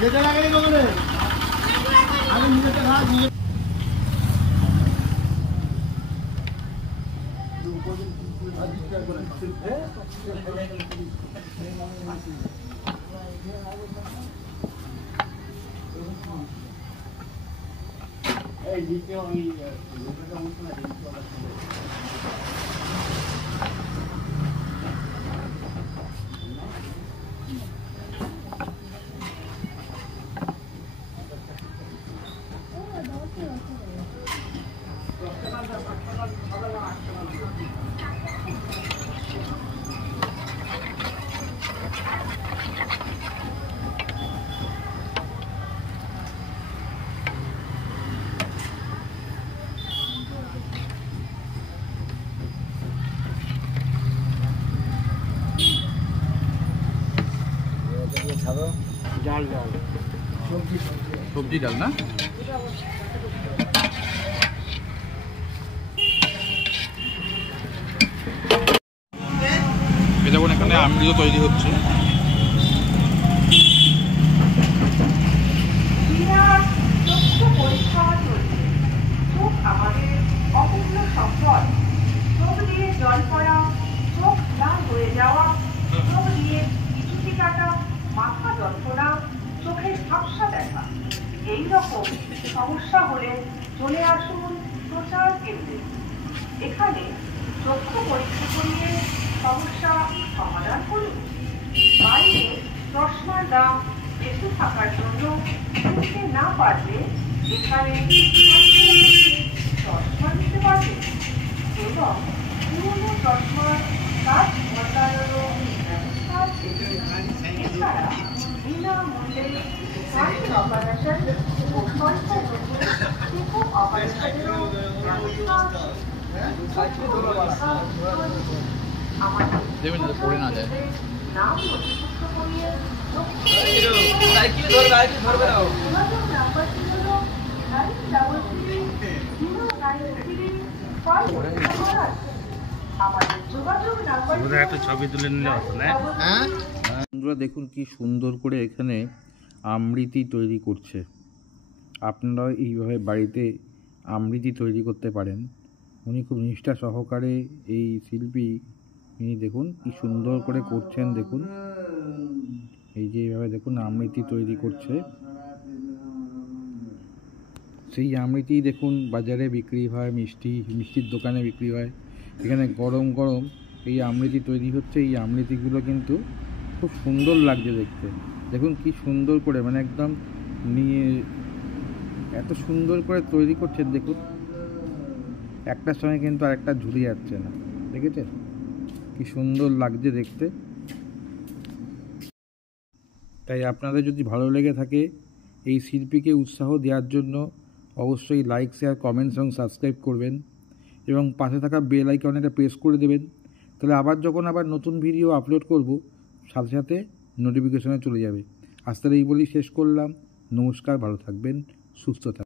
যেটা লাগে দোকানে আমি নিজেটা খা নিজে এই দিকে আমি লোকটা উঠে না ডাল ডাল সবজি ডাল না যেমন এখানে আমৃত তৈরি হচ্ছে আমাদের অপূর্ণ সম্পদ চোখ দিয়ে জল পড়া চোখ লাল হয়ে যাওয়া চোখ দিয়ে বিচুতি কাটা মাথা যন্ত্রণা চোখের ঝাপসা দেখা এইরকম সমস্যা হলে চলে আসুন প্রচার কেন্দ্রে। এখানে চক্ষু পরীক্ষা করিয়ে সমস্যা সমাধান করুন। বাইরে চশমার দাম বেশি থাকার জন্য কিনতে না পারলে এখানে চশমা নিতে পারবে এবং পুরনো চশমার কাজ বদলানোরও ব্যবস্থা আছে। এছাড়া বিনামূল্যে কানের অপারেশন ও স্বল্পমূল্যে চেকআপ অপারেশনেরও ব্যবস্থা আছে। পড়ে না যায় নাম নথিভুক্ত করিয়ে একটা ছবি তুলে নিলে হতো না। বন্ধুরা দেখুন কি সুন্দর করে এখানে আমৃতি তৈরি করছে। আপনারা এইভাবে বাড়িতে আমৃতি তৈরি করতে পারেন। উনি খুব নিষ্ঠা সহকারে এই শিল্পী ইনি দেখুন কি সুন্দর করে করছেন। দেখুন এই যে এইভাবে দেখুন আমৃতি তৈরি করছে। সেই আমৃতি দেখুন বাজারে বিক্রি হয়, মিষ্টির দোকানে বিক্রি হয়। এখানে গরম গরম এই আমৃতি তৈরি হচ্ছে। এই আমৃতিগুলো কিন্তু খুব সুন্দর লাগছে দেখতে। দেখুন কি সুন্দর করে মানে একদম নিয়ে এত সুন্দর করে তৈরি করছেন। দেখুন একটার সঙ্গে কিন্তু আরেকটা ঝুলে যাচ্ছে না, দেখেছেন কি সুন্দর লাগছে দেখতে। তাই আপনাদের যদি ভালো লেগে থাকে এই শিল্পীকে উৎসাহ দেওয়ার জন্য অবশ্যই লাইক, শেয়ার, কমেন্টস এবং সাবস্ক্রাইব করবেন এবং পাশে থাকা বেল আইকনটা প্রেস করে দেবেন। তাহলে যখন আবার নতুন ভিডিও আপলোড করব সাথে সাথে নোটিফিকেশনে চলে যাবে। আজ তাহলে এই বলেই শেষ করলাম। নমস্কার, ভালো থাকবেন, সুস্থ থাকবেন।